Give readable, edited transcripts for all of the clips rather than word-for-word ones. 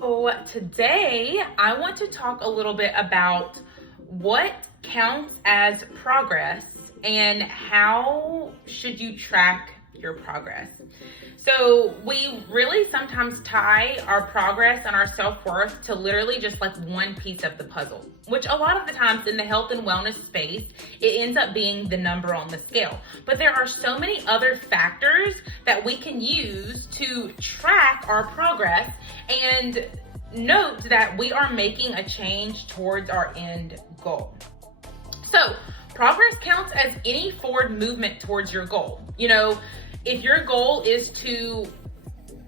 So today I want to talk a little bit about what counts as progress and how should you track your progress. So we really sometimes tie our progress and our self-worth to literally just like one piece of the puzzle, which a lot of the times in the health and wellness space, it ends up being the number on the scale. But there are so many other factors that we can use to track our progress and note that we are making a change towards our end goal. So progress counts as any forward movement towards your goal. If your goal is to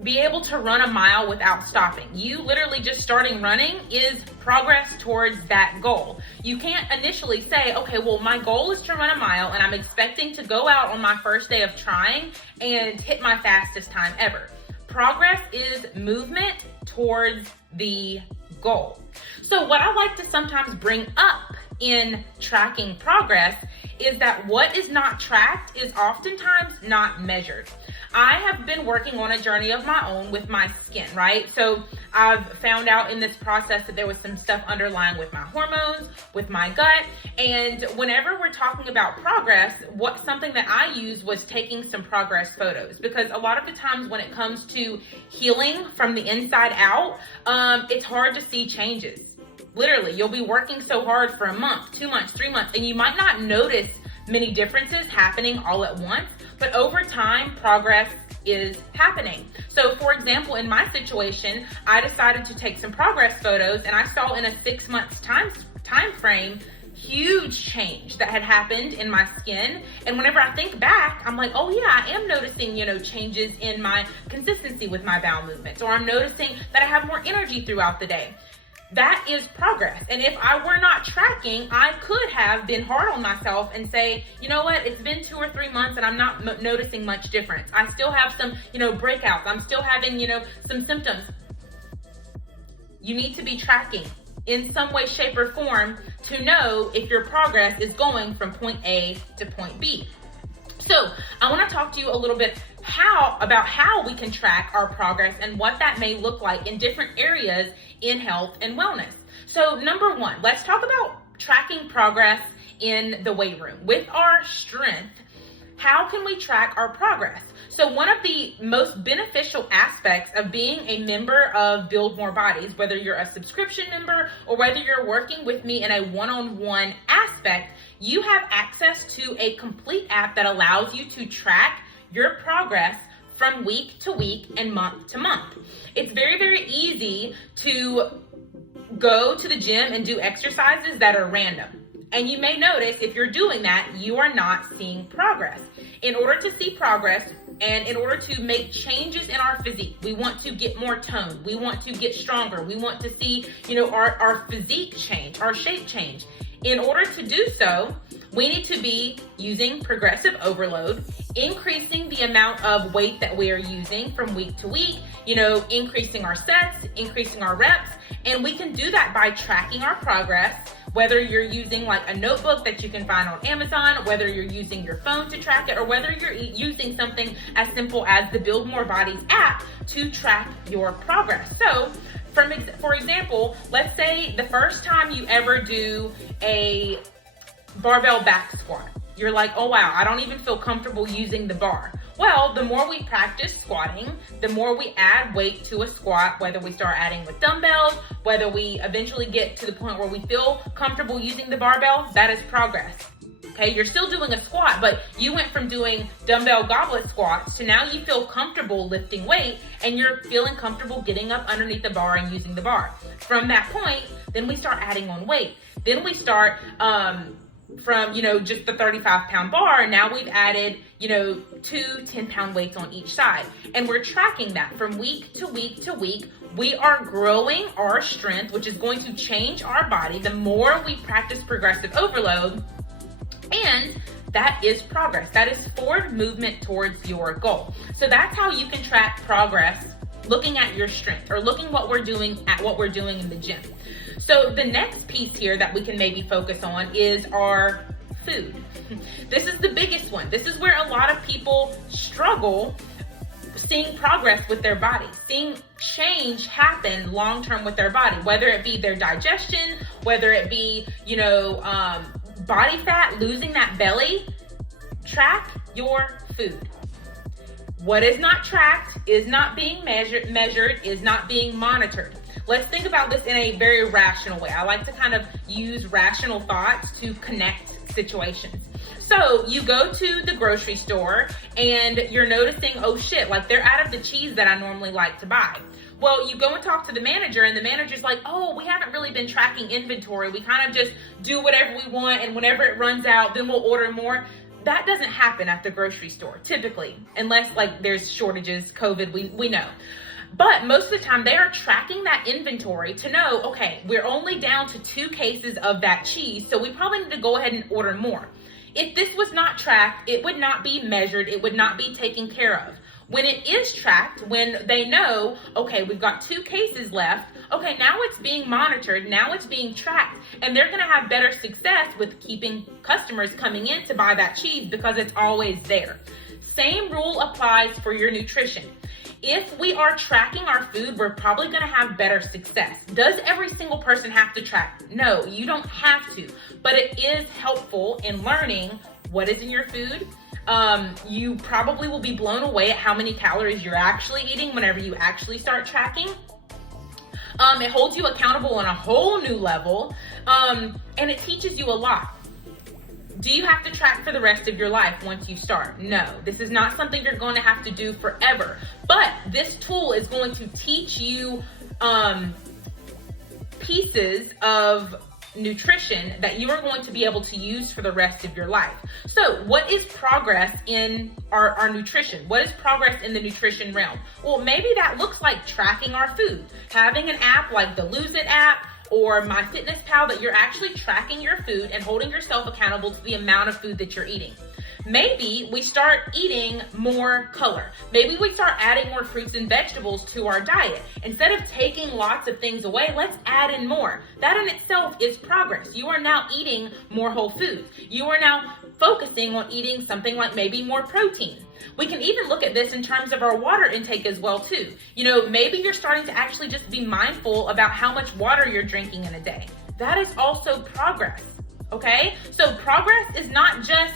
be able to run a mile without stopping, you literally just starting running is progress towards that goal. You can't initially say, okay, well, my goal is to run a mile and I'm expecting to go out on my first day of trying and hit my fastest time ever. Progress is movement towards the goal. So what I like to sometimes bring up in tracking progress is that what is not tracked is oftentimes not measured. I have been working on a journey of my own with my skin, right? So I've found out in this process that there was some stuff underlying with my hormones, with my gut. And whenever we're talking about progress, something that I used was taking some progress photos, because a lot of the times when it comes to healing from the inside out, it's hard to see changes. Literally, you'll be working so hard for a month, 2 months, 3 months, and you might not notice many differences happening all at once, but over time, progress is happening. So for example, in my situation, I decided to take some progress photos and I saw in a 6 months time frame, huge change that had happened in my skin. And whenever I think back, I'm like, oh yeah, I am noticing, changes in my consistency with my bowel movements, or I'm noticing that I have more energy throughout the day. That is progress. And if I were not tracking, I could have been hard on myself and say, you know what, it's been 2 or 3 months and I'm not noticing much difference. I still have some, breakouts. I'm still having, some symptoms. You need to be tracking in some way, shape, or form to know if your progress is going from point A to point B. So I want to talk to you a little bit about how we can track our progress and what that may look like in different areas in health and wellness. So number one, let's talk about tracking progress in the weight room. With our strength, how can we track our progress? So one of the most beneficial aspects of being a member of Build More Bodies, whether you're a subscription member or whether you're working with me in a one-on-one aspect, you have access to a complete app that allows you to track your progress from week to week and month to month. It's very, very easy to go to the gym and do exercises that are random. And you may notice if you're doing that, you are not seeing progress. In order to see progress and in order to make changes in our physique, we want to get more toned. We want to get stronger. We want to see, our physique change, our shape change. In order to do so, we need to be using progressive overload, increasing the amount of weight that we are using from week to week, increasing our sets, increasing our reps, and we can do that by tracking our progress, whether you're using like a notebook that you can find on Amazon, whether you're using your phone to track it, or whether you're using something as simple as the Build More Bodies app to track your progress. So, for example, let's say the first time you ever do a barbell back squat, you're like, oh wow, I don't even feel comfortable using the bar. Well, the more we practice squatting, the more we add weight to a squat, whether we start adding with dumbbells, whether we eventually get to the point where we feel comfortable using the barbell, that is progress. Okay, you're still doing a squat, but you went from doing dumbbell goblet squats to now you feel comfortable lifting weight and you're feeling comfortable getting up underneath the bar and using the bar. From that point, then we start adding on weight. Then we start from, just the 35-pound bar. Now we've added, 2 10-pound weights on each side. And we're tracking that from week to week to week. We are growing our strength, which is going to change our body the more we practice progressive overload. And that is progress. That is forward movement towards your goal. So that's how you can track progress, looking at your strength or looking what we're doing in the gym. So the next piece here that we can maybe focus on is our food. This is the biggest one. This is where a lot of people struggle seeing progress with their body, seeing change happen long-term with their body, whether it be their digestion, whether it be, body fat, losing that belly. Track your food. What is not tracked is not being measured, is not being monitored. Let's think about this in a very rational way. I like to kind of use rational thoughts to connect situations. So you go to the grocery store and you're noticing, oh shit, like they're out of the cheese that I normally like to buy. Well, you go and talk to the manager and the manager's like, oh, we haven't really been tracking inventory. We kind of just do whatever we want, and whenever it runs out, then we'll order more. That doesn't happen at the grocery store, typically, unless like there's shortages, COVID, we know. But most of the time they are tracking that inventory to know, okay, we're only down to 2 cases of that cheese, so we probably need to go ahead and order more. If this was not tracked, it would not be measured, it would not be taken care of. When it is tracked, when they know, okay, we've got 2 cases left, okay, now it's being monitored, now it's being tracked, and they're gonna have better success with keeping customers coming in to buy that cheese because it's always there. Same rule applies for your nutrition. If we are tracking our food, we're probably gonna have better success. Does every single person have to track? No, you don't have to, but it is helpful in learning what is in your food. You probably will be blown away at how many calories you're actually eating whenever you actually start tracking. It holds you accountable on a whole new level, and it teaches you a lot. Do you have to track for the rest of your life once you start? No, this is not something you're going to have to do forever, but this tool is going to teach you pieces of nutrition that you are going to be able to use for the rest of your life. So what is progress in our nutrition? What is progress in the nutrition realm? Well, maybe that looks like tracking our food, having an app like the Lose It app or MyFitnessPal that you're actually tracking your food and holding yourself accountable to the amount of food that you're eating. Maybe we start eating more color. Maybe we start adding more fruits and vegetables to our diet. Instead of taking lots of things away, let's add in more. That in itself is progress. You are now eating more whole foods. You are now focusing on eating something like maybe more protein. We can even look at this in terms of our water intake as well too. Maybe you're starting to actually just be mindful about how much water you're drinking in a day. That is also progress, okay? So progress is not just,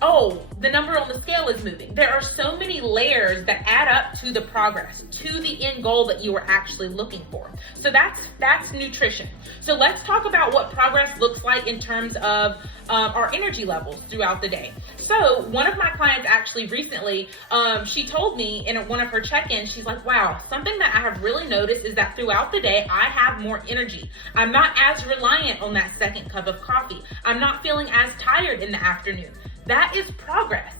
oh, the number on the scale is moving. There are so many layers that add up to the progress, to the end goal that you are actually looking for. So that's nutrition. So let's talk about what progress looks like in terms of our energy levels throughout the day. So one of my clients actually recently, she told me in one of her check-ins, she's like, wow, something that I have really noticed is that throughout the day, I have more energy. I'm not as reliant on that second cup of coffee. I'm not feeling as tired in the afternoon. That is progress.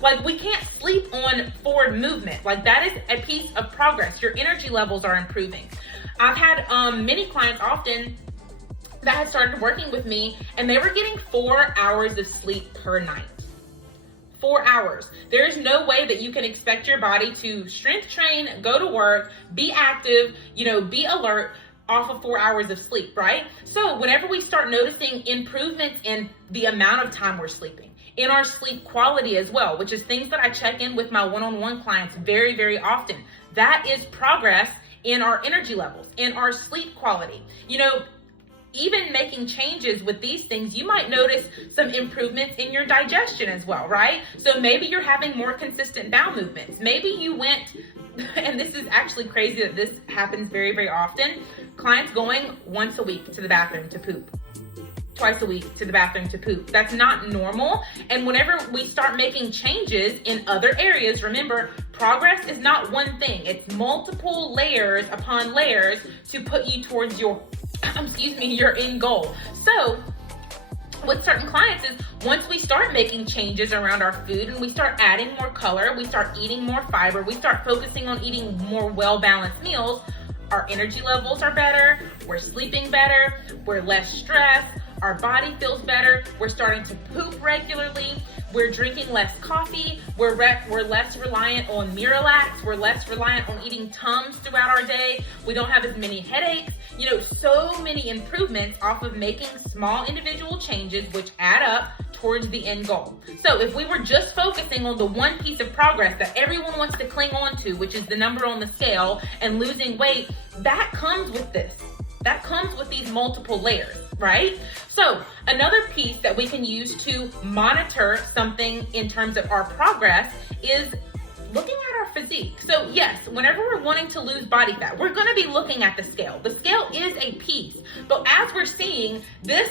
Like, we can't sleep on forward movement. Like, that is a piece of progress. Your energy levels are improving. I've had many clients often that had started working with me and they were getting 4 hours of sleep per night. 4 hours. There is no way that you can expect your body to strength train, go to work, be active, be alert off of 4 hours of sleep, right? So whenever we start noticing improvements in the amount of time we're sleeping, in our sleep quality as well, which is things that I check in with my one-on-one clients very, very often. That is progress in our energy levels, in our sleep quality. Even making changes with these things, you might notice some improvements in your digestion as well, right? So maybe you're having more consistent bowel movements. Maybe you went, and this is actually crazy that this happens very, very often, clients going once a week to the bathroom to poop. Twice a week to the bathroom to poop. That's not normal. And whenever we start making changes in other areas, remember, progress is not one thing. It's multiple layers upon layers to put you towards your end goal. So with certain clients is once we start making changes around our food and we start adding more color, we start eating more fiber, we start focusing on eating more well-balanced meals, our energy levels are better, we're sleeping better, we're less stressed, our body feels better, we're starting to poop regularly, we're drinking less coffee, we're less reliant on Miralax, we're less reliant on eating Tums throughout our day, we don't have as many headaches, so many improvements off of making small individual changes which add up towards the end goal. So if we were just focusing on the one piece of progress that everyone wants to cling on to, which is the number on the scale and losing weight, that comes with this. That comes with these multiple layers, right? So another piece that we can use to monitor something in terms of our progress is looking at our physique. So yes, whenever we're wanting to lose body fat, we're gonna be looking at the scale. The scale is a piece, but as we're seeing this,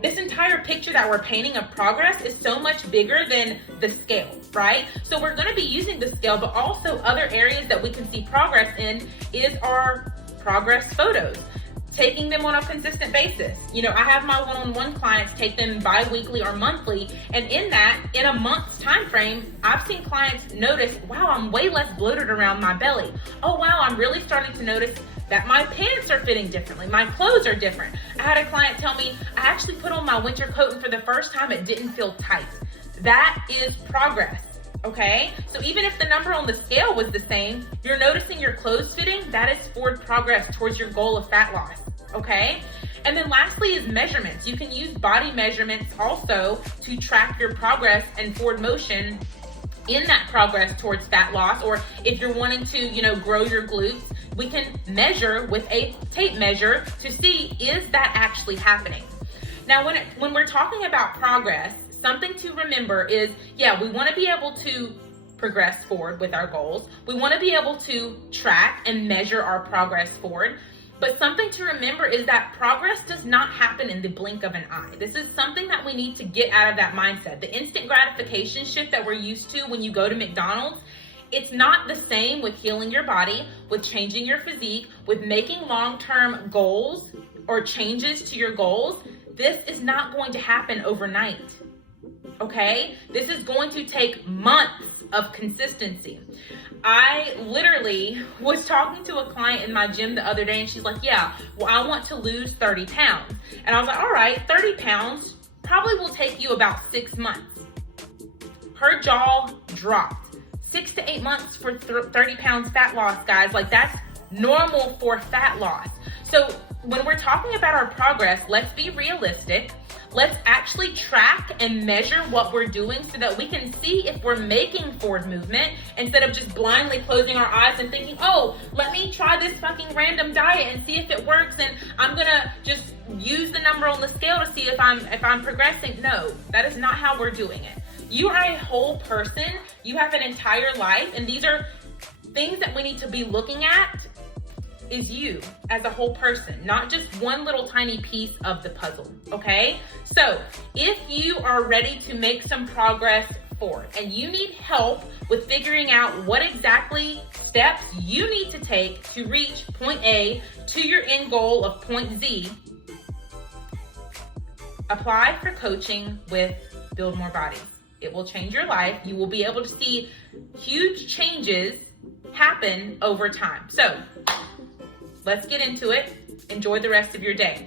this entire picture that we're painting of progress is so much bigger than the scale, right? So we're gonna be using the scale, but also other areas that we can see progress in is our progress photos. Taking them on a consistent basis. You know, I have my one-on-one clients take them bi-weekly or monthly, and in that, in a month's time frame, I've seen clients notice, wow, I'm way less bloated around my belly. Oh wow, I'm really starting to notice that my pants are fitting differently, my clothes are different. I had a client tell me, I actually put on my winter coat and for the first time it didn't feel tight. That is progress. Okay, so even if the number on the scale was the same, you're noticing your clothes fitting, that is forward progress towards your goal of fat loss. Okay, and then lastly is measurements. You can use body measurements also to track your progress and forward motion in that progress towards fat loss, or if you're wanting to, you know, grow your glutes, we can measure with a tape measure to see, is that actually happening? Now, when we're talking about progress, something to remember is, yeah, we want to be able to progress forward with our goals. We want to be able to track and measure our progress forward. But something to remember is that progress does not happen in the blink of an eye. This is something that we need to get out of that mindset. The instant gratification shift that we're used to when you go to McDonald's, it's not the same with healing your body, with changing your physique, with making long-term goals or changes to your goals. This is not going to happen overnight. Okay? This is going to take months of consistency. I literally was talking to a client in my gym the other day and she's like, yeah, well, I want to lose 30 pounds. And I was like, all right, 30 pounds probably will take you about 6 months. Her jaw dropped. 6 to 8 months for 30 pounds fat loss, guys. Like, that's normal for fat loss. So when we're talking about our progress, let's be realistic. Let's actually track and measure what we're doing so that we can see if we're making forward movement instead of just blindly closing our eyes and thinking, oh, let me try this fucking random diet and see if it works and I'm gonna just use the number on the scale to see if I'm progressing. No, that is not how we're doing it. You are a whole person. You have an entire life, and these are things that we need to be looking at is you as a whole person, not just one little tiny piece of the puzzle, okay? So if you are ready to make some progress forward and you need help with figuring out what exactly steps you need to take to reach point A to your end goal of point Z, apply for coaching with Build More Bodies. It will change your life. You will be able to see huge changes happen over time. So let's get into it. Enjoy the rest of your day.